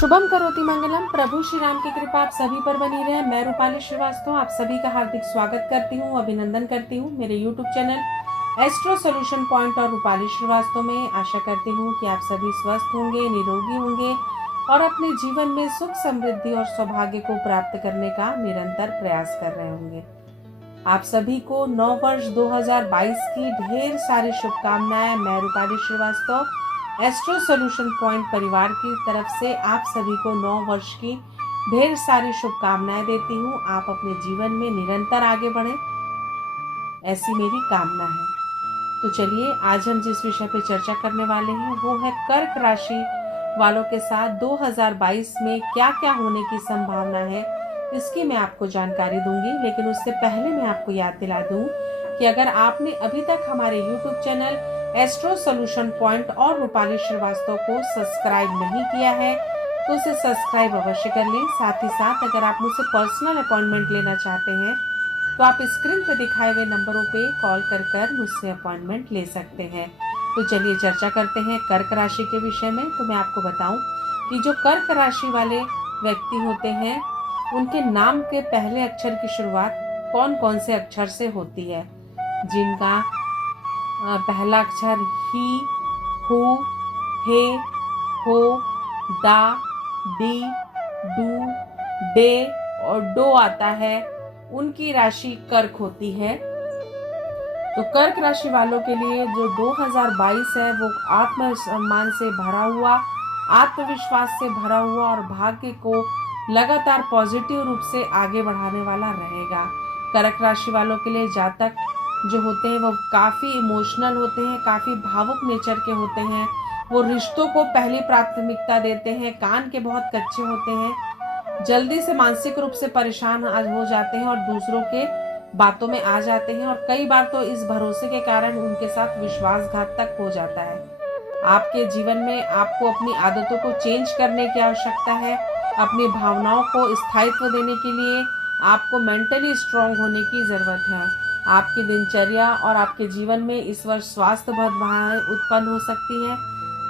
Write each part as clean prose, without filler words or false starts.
शुभम करोति मंगलम। प्रभु श्री राम की कृपा आप सभी पर बनी रहे। मैं रूपाली श्रीवास्तव आप सभी का हार्दिक स्वागत करती हूँ, अभिनंदन करती हूँ मेरे YouTube channel astro solution point और रूपाली श्रीवास्तव में। आशा करती हूँ कि आप सभी स्वस्थ होंगे, निरोगी होंगे और अपने जीवन में सुख समृद्धि और सौभाग्य को प्राप्त करने का निरंतर प्रयास कर रहे होंगे। आप सभी को नव वर्ष 2022 की ढेर सारी शुभकामनाएं। मैं Rupali Srivastava astro solution point परिवार की तरफ से आप सभी को नव वर्ष की ढेर सारी शुभकामनाएं देती हूँ। आप अपने जीवन में निरंतर आगे बढ़े, ऐसी मेरी कामना है। तो चलिए, आज हम जिस विषय पे चर्चा करने वाले हैं वो है कर्क राशि वालों के साथ 2022 में क्या क्या होने की संभावना है, इसकी मैं आपको जानकारी दूंगी। लेकिन उससे पहले मैं आपको याद दिला दूं कि अगर आपने अभी तक हमारे YouTube channel astro solution point और रूपाली श्रीवास्तव को सब्सक्राइब नहीं किया है तो उसे सब्सक्राइब अवश्य कर लें। साथ ही साथ अगर आप मुझसे पर्सनल अपॉइंटमेंट लेना चाहते हैं तो आप स्क्रीन पर दिखाए हुए नंबरों पे कॉल कर मुझसे अपॉइंटमेंट ले सकते हैं। तो चलिए चर्चा करते हैं कर्क राशि के विषय में। तो मैं आपको बताऊं कि जो कर्क राशि वाले व्यक्ति होते हैं उनके नाम के पहले अक्षर की शुरुआत कौन कौन से अक्षर से होती है। जिनका पहला अक्षर ही, हु, हे, हो, दा, डी, डू, डे और डो आता है, उनकी राशि कर्क होती है। तो कर्क राशि वालों के लिए जो 2022 है वो आत्मसम्मान से भरा हुआ, आत्मविश्वास से भरा हुआ और भाग्य को लगातार पॉजिटिव रूप से आगे बढ़ाने वाला रहेगा। कर्क राशि वालों के लिए जातक जो होते हैं वो काफ़ी इमोशनल होते हैं, काफ़ी भावुक नेचर के होते हैं। वो रिश्तों को पहली प्राथमिकता देते हैं, कान के बहुत कच्चे होते हैं, जल्दी से मानसिक रूप से परेशान हो जाते हैं और दूसरों के बातों में आ जाते हैं। और कई बार तो इस भरोसे के कारण उनके साथ विश्वासघात तक हो जाता है। आपके जीवन में आपको अपनी आदतों को चेंज करने की आवश्यकता है। अपनी भावनाओं को स्थायित्व देने के लिए आपको मेंटली स्ट्रांग होने की ज़रूरत है। आपकी दिनचर्या और आपके जीवन में इस वर्ष स्वास्थ्य बाधाएं उत्पन्न हो सकती है।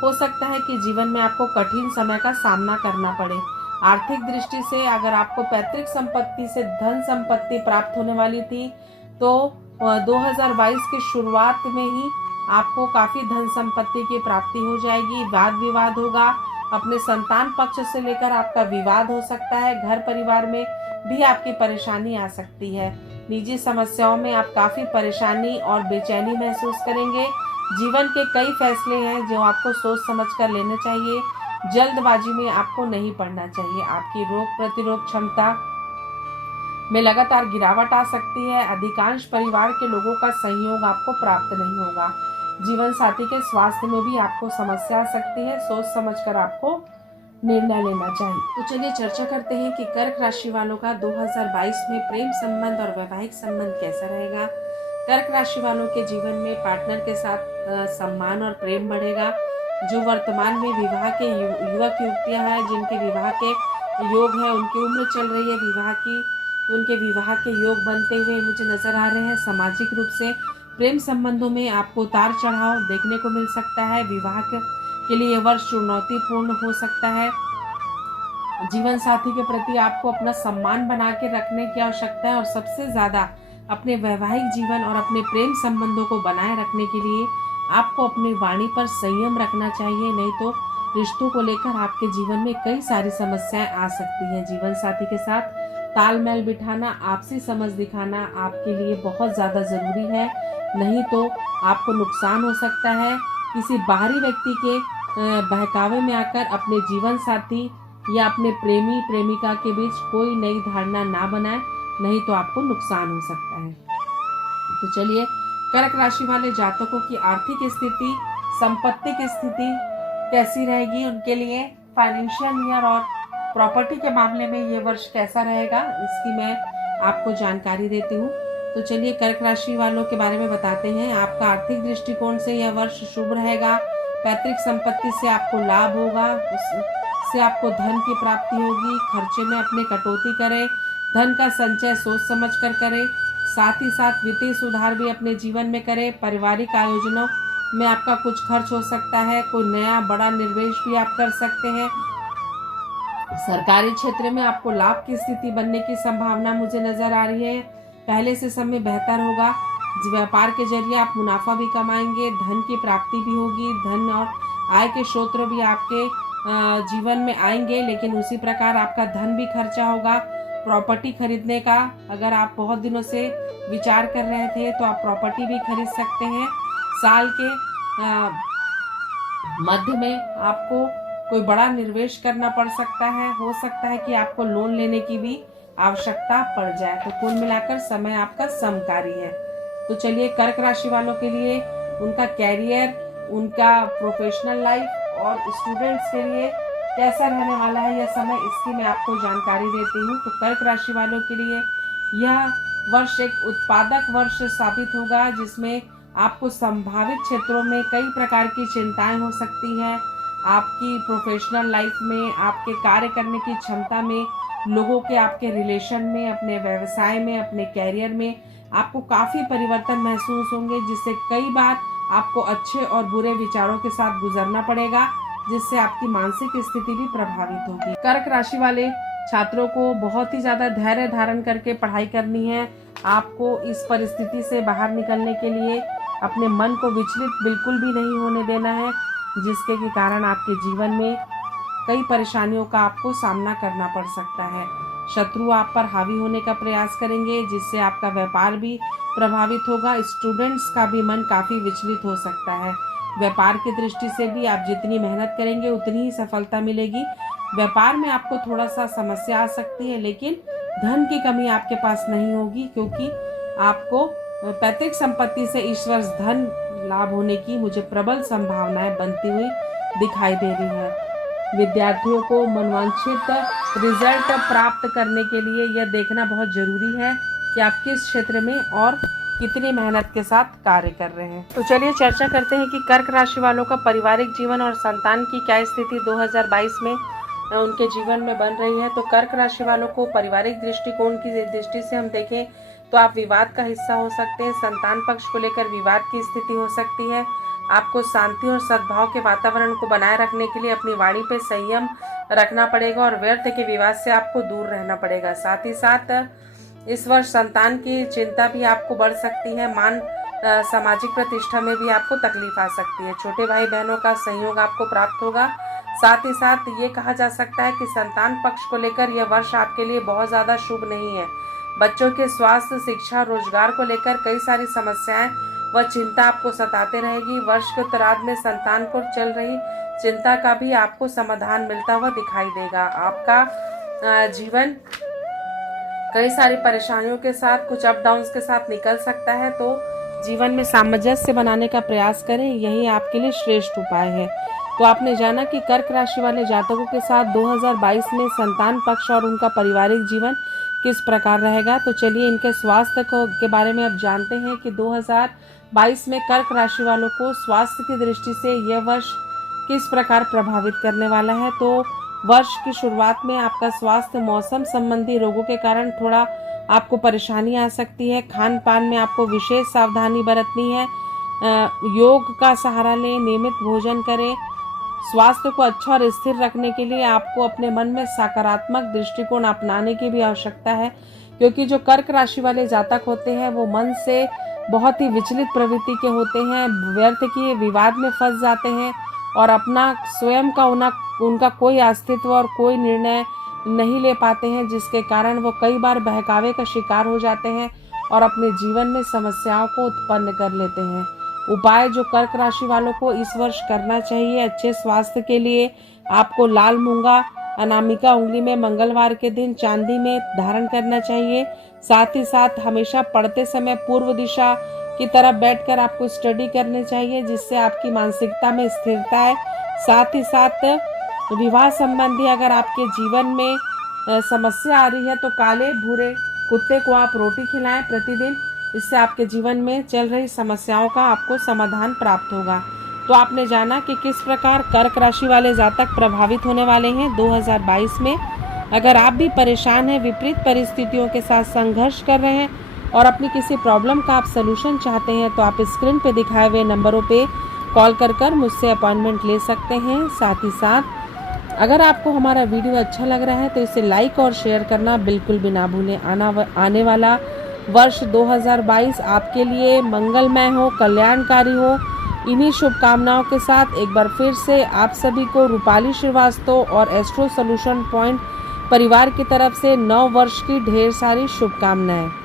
हो सकता है कि जीवन में आपको कठिन समय का सामना करना पड़े। आर्थिक दृष्टि से अगर आपको पैतृक संपत्ति से धन संपत्ति प्राप्त होने वाली थी तो 2022 की शुरुआत में ही आपको काफ़ी धन संपत्ति की प्राप्ति हो जाएगी। वाद विवाद होगा, अपने संतान पक्ष से लेकर आपका विवाद हो सकता है। घर परिवार में भी आपकी परेशानी आ सकती है। निजी समस्याओं में आप काफ़ी परेशानी और बेचैनी महसूस करेंगे। जीवन के कई फैसले हैं जो आपको सोच समझ कर लेने चाहिए। जल्दबाजी में आपको नहीं पड़ना चाहिए। आपकी रोग प्रतिरोध क्षमता में लगातार गिरावट आ सकती है। अधिकांश परिवार के लोगों का सहयोग आपको प्राप्त नहीं होगा। जीवन साथी के स्वास्थ्य में भी आपको समस्या आ सकती है। सोच समझकर आपको निर्णय लेना चाहिए। तो चलिए चर्चा करते हैं कि कर्क राशि वालों का 2022 में प्रेम संबंध और वैवाहिक संबंध कैसा रहेगा। कर्क राशि वालों के जीवन में पार्टनर के साथ सम्मान और प्रेम बढ़ेगा। जो वर्तमान में विवाह के युवक युवतियां हैं जिनके विवाह के योग है, उनकी उम्र चल रही है विवाह की, तो उनके विवाह के योग बनते हुए मुझे नजर आ रहे हैं। सामाजिक रूप से प्रेम संबंधों में आपको उतार चढ़ाव देखने को मिल सकता है। विवाह के लिए वर्ष चुनौतीपूर्ण हो सकता है। जीवन साथी के प्रति आपको अपना सम्मान बना के रखने की आवश्यकता है और सबसे ज्यादा अपने वैवाहिक जीवन और अपने प्रेम संबंधों को बनाए रखने के लिए आपको अपनी वाणी पर संयम रखना चाहिए। नहीं तो रिश्तों को लेकर आपके जीवन में कई सारी समस्याएं आ सकती हैं। जीवन साथी के साथ तालमेल बिठाना, आपसी समझ दिखाना आपके लिए बहुत ज़्यादा ज़रूरी है। नहीं तो आपको नुकसान हो सकता है। किसी बाहरी व्यक्ति के बहकावे में आकर अपने जीवन साथी या अपने प्रेमी प्रेमिका के बीच कोई नई धारणा ना बनाए, नहीं तो आपको नुकसान हो सकता है। तो चलिए, कर्क राशि वाले जातकों की आर्थिक स्थिति, संपत्ति की स्थिति कैसी रहेगी, उनके लिए फाइनेंशियल ईयर और प्रॉपर्टी के मामले में ये वर्ष कैसा रहेगा, इसकी मैं आपको जानकारी देती हूँ। तो चलिए कर्क राशि वालों के बारे में बताते हैं। आपका आर्थिक दृष्टिकोण से यह वर्ष शुभ रहेगा। पैतृक संपत्ति से आपको लाभ होगा, उससे आपको धन की प्राप्ति होगी। खर्चे में अपने कटौती करें, धन का संचय सोच समझ कर करें। साथ ही साथ वित्तीय सुधार भी अपने जीवन में करें। पारिवारिक आयोजनों में आपका कुछ खर्च हो सकता है। कोई नया बड़ा निवेश भी आप कर सकते हैं। सरकारी क्षेत्र में आपको लाभ की स्थिति बनने की संभावना मुझे नजर आ रही है। पहले से समय बेहतर होगा। व्यापार के जरिए आप मुनाफा भी कमाएंगे, धन की प्राप्ति भी होगी, धन और आय के स्रोत भी आपके जीवन में आएंगे, लेकिन उसी प्रकार आपका धन भी खर्चा होगा। प्रॉपर्टी खरीदने का अगर आप बहुत दिनों से विचार कर रहे थे तो आप प्रॉपर्टी भी खरीद सकते हैं। साल के मध्य में आपको कोई बड़ा निवेश करना पड़ सकता है। हो सकता है कि आपको लोन लेने की भी आवश्यकता पड़ जाए। तो कुल मिलाकर समय आपका समकारी है। तो चलिए, कर्क राशि वालों के लिए उनका कैरियर, उनका प्रोफेशनल लाइफ और स्टूडेंट्स के लिए कैसा रहने वाला है यह समय, इसकी मैं आपको जानकारी देती हूँ। तो कर्क राशि वालों के लिए यह वर्ष एक उत्पादक वर्ष साबित होगा, जिसमें आपको संभावित क्षेत्रों में कई प्रकार की चिंताएं हो सकती है। आपकी प्रोफेशनल लाइफ में, आपके कार्य करने की क्षमता में, लोगों के आपके रिलेशन में, अपने व्यवसाय में, अपने कैरियर में आपको काफ़ी परिवर्तन महसूस होंगे, जिससे कई बार आपको अच्छे और बुरे विचारों के साथ गुजरना पड़ेगा, जिससे आपकी मानसिक स्थिति भी प्रभावित होगी। कर्क राशि वाले छात्रों को बहुत ही ज़्यादा धैर्य धारण करके पढ़ाई करनी है। आपको इस परिस्थिति से बाहर निकलने के लिए अपने मन को विचलित बिल्कुल भी नहीं होने देना है, जिसके के कारण आपके जीवन में कई परेशानियों का आपको सामना करना पड़ सकता है। शत्रु आप पर हावी होने का प्रयास करेंगे, जिससे आपका व्यापार भी प्रभावित होगा। स्टूडेंट्स का भी मन काफ़ी विचलित हो सकता है। व्यापार की दृष्टि से भी आप जितनी मेहनत करेंगे उतनी ही सफलता मिलेगी। व्यापार में आपको थोड़ा सा समस्या आ सकती है, लेकिन धन की कमी आपके पास नहीं होगी, क्योंकि आपको पैतृक संपत्ति से इस वर्ष धन लाभ होने की मुझे प्रबल संभावनाएं बनती हुई दिखाई दे रही है। विद्यार्थियों को मनवांछित रिजल्ट प्राप्त करने के लिए यह देखना बहुत जरूरी है कि आप किस क्षेत्र में और कितनी मेहनत के साथ कार्य कर रहे हैं। तो चलिए चर्चा करते हैं कि कर्क राशि वालों का पारिवारिक जीवन और संतान की क्या स्थिति 2022 में उनके जीवन में बन रही है। तो कर्क राशि वालों को पारिवारिक दृष्टिकोण की दृष्टि से हम देखें तो आप विवाद का हिस्सा हो सकते हैं। संतान पक्ष को लेकर विवाद की स्थिति हो सकती है। आपको शांति और सद्भाव के वातावरण को बनाए रखने के लिए अपनी वाणी पे संयम रखना पड़ेगा और व्यर्थ के विवाद से आपको दूर रहना पड़ेगा। साथ ही साथ इस वर्ष संतान की चिंता भी आपको बढ़ सकती है। सामाजिक प्रतिष्ठा में भी आपको तकलीफ आ सकती है। छोटे भाई बहनों का सहयोग आपको प्राप्त होगा। साथ ही साथ ये कहा जा सकता है कि संतान पक्ष को लेकर यह वर्ष आपके लिए बहुत ज़्यादा शुभ नहीं है। बच्चों के स्वास्थ्य, शिक्षा, रोजगार को लेकर कई सारी समस्याएं व चिंता आपको सताते रहेगी। वर्ष के उत्तरार्ध में संतान को चल रही चिंता का भी आपको समाधान मिलता हुआ दिखाई देगा। आपका जीवन कई सारी परेशानियों के साथ, कुछ अप डाउन्स के साथ निकल सकता है। तो जीवन में सामंजस्य बनाने का प्रयास करें, यही आपके लिए श्रेष्ठ उपाय है। तो आपने जाना कि कर्क राशि वाले जातकों के साथ 2022 में संतान पक्ष और उनका पारिवारिक जीवन किस प्रकार रहेगा। तो चलिए इनके स्वास्थ्य के बारे में अब जानते हैं कि 2022 में कर्क राशि वालों को स्वास्थ्य की दृष्टि से यह वर्ष किस प्रकार प्रभावित करने वाला है। तो वर्ष की शुरुआत में आपका स्वास्थ्य मौसम संबंधी रोगों के कारण थोड़ा आपको परेशानी आ सकती है। खान पान में आपको विशेष सावधानी बरतनी है। योग का सहारा लें, नियमित भोजन करें। स्वास्थ्य को अच्छा और स्थिर रखने के लिए आपको अपने मन में सकारात्मक दृष्टिकोण अपनाने की भी आवश्यकता है, क्योंकि जो कर्क राशि वाले जातक होते हैं वो मन से बहुत ही विचलित प्रवृत्ति के होते हैं, व्यर्थ के विवाद में फंस जाते हैं और अपना स्वयं का उनका कोई अस्तित्व और कोई निर्णय नहीं ले पाते हैं, जिसके कारण वो कई बार बहकावे का शिकार हो जाते हैं और अपने जीवन में समस्याओं को उत्पन्न कर लेते हैं। उपाय जो कर्क राशि वालों को इस वर्ष करना चाहिए अच्छे स्वास्थ्य के लिए, आपको लाल मूंगा अनामिका उंगली में मंगलवार के दिन चांदी में धारण करना चाहिए। साथ ही साथ हमेशा पढ़ते समय पूर्व दिशा की तरफ बैठकर आपको स्टडी करनी चाहिए, जिससे आपकी मानसिकता में स्थिरता है। साथ ही साथ विवाह संबंधी अगर आपके जीवन में समस्या आ रही है तो काले भूरे कुत्ते को आप रोटी खिलाएं प्रतिदिन, इससे आपके जीवन में चल रही समस्याओं का आपको समाधान प्राप्त होगा। तो आपने जाना कि किस प्रकार कर्क राशि वाले जातक प्रभावित होने वाले हैं 2022 में। अगर आप भी परेशान हैं, विपरीत परिस्थितियों के साथ संघर्ष कर रहे हैं और अपनी किसी प्रॉब्लम का आप सलूशन चाहते हैं, तो आप स्क्रीन पे दिखाए हुए नंबरों पे कॉल कर मुझसे अपॉइंटमेंट ले सकते हैं। साथ ही साथ अगर आपको हमारा वीडियो अच्छा लग रहा है तो इसे लाइक और शेयर करना बिल्कुल भी ना भूलें। आने वाला वर्ष 2022 आपके लिए मंगलमय हो, कल्याणकारी हो। इन्हीं शुभकामनाओं के साथ एक बार फिर से आप सभी को रूपाली श्रीवास्तव और एस्ट्रो सॉल्यूशन पॉइंट परिवार की तरफ से नव वर्ष की ढेर सारी शुभकामनाएं।